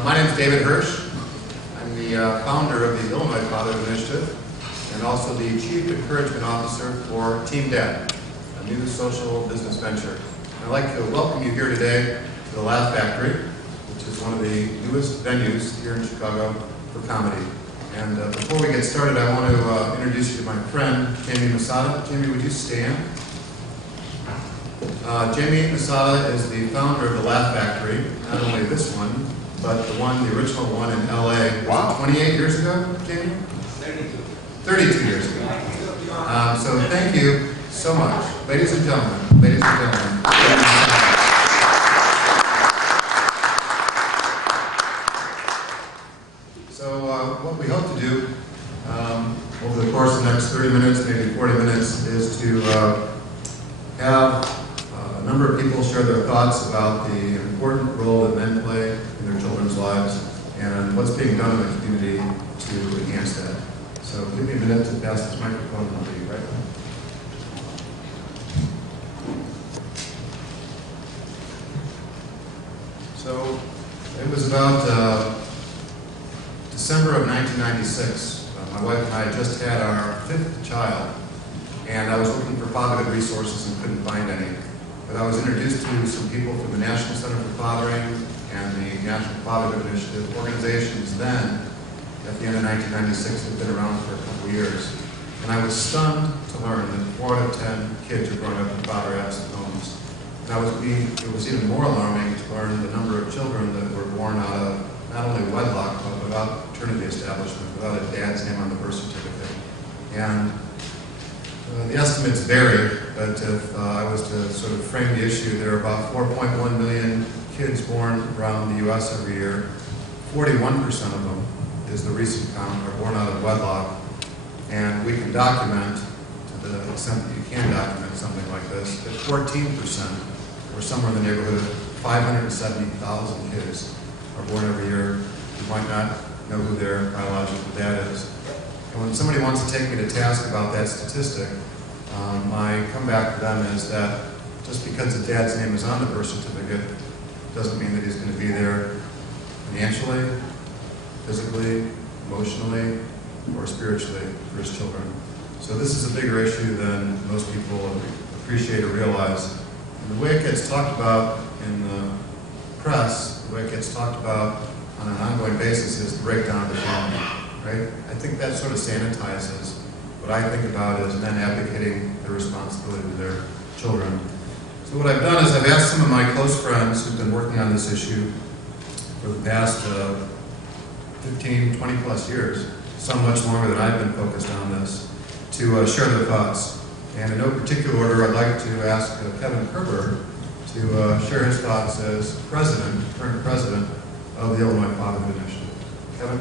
My name is David Hirsch. I'm the founder of the Illinois Fatherhood Initiative and also the Chief Encouragement Officer for TEAMDAD, a new social business venture. I'd like to welcome you here today to the Laugh Factory, which is one of the newest venues here in Chicago for comedy. And before we get started, I want to introduce you to my friend, Jamie Masada. Jamie, would you stand? Jamie Masada is the founder of the Laugh Factory, not only this one, but the original one in LA. Wow. 28 years ago, Jamie? 32 years ago. So thank you so much. Ladies and gentlemen, So what we hope to do over the course of the next 30 minutes, maybe 40 minutes, is to have a number of people share their thoughts about the important role that men play in their children's lives and what's being done in the community to enhance that. So give me a minute to pass this microphone on to you, right? So it was about December of 1996. My wife and I had just had our 5th child, and I was looking for fatherhood resources and couldn't find any. But I was introduced to some people from the National Center for Fathering and the National Fatherhood Initiative organizations then, at the end of 1996, had been around for a couple of years. And I was stunned to learn that 4 out of 10 kids are growing up in father-absent homes. And it was even more alarming to learn the number of children that were born out of not only wedlock, but without paternity establishment, without a dad's name on the birth certificate. And the estimates vary, but if I was to sort of frame the issue, there are about 4.1 million kids born around the U.S. every year. 41% of them is the recent count, are born out of wedlock. And we can document, to the extent that you can document something like this, that 14%, or somewhere in the neighborhood of 570,000 kids, are born every year who might not know who their biological dad is. And when somebody wants to take me to task about that statistic, my comeback to them is that just because the dad's name is on the birth certificate doesn't mean that he's going to be there financially, physically, emotionally, or spiritually for his children. So this is a bigger issue than most people appreciate or realize. And the way it gets talked about in the press, the way it gets talked about on an ongoing basis is the breakdown of the family, right? I think that sort of sanitizes what I think about as men abdicating their responsibility to their children. So what I've done is I've asked some of my close friends who've been working on this issue for the past 15, 20 plus years, some much longer than I've been focused on this, to share their thoughts. And in no particular order, I'd like to ask Kevin Kerber to share his thoughts as current president of the Illinois Fatherhood Initiative. Kevin?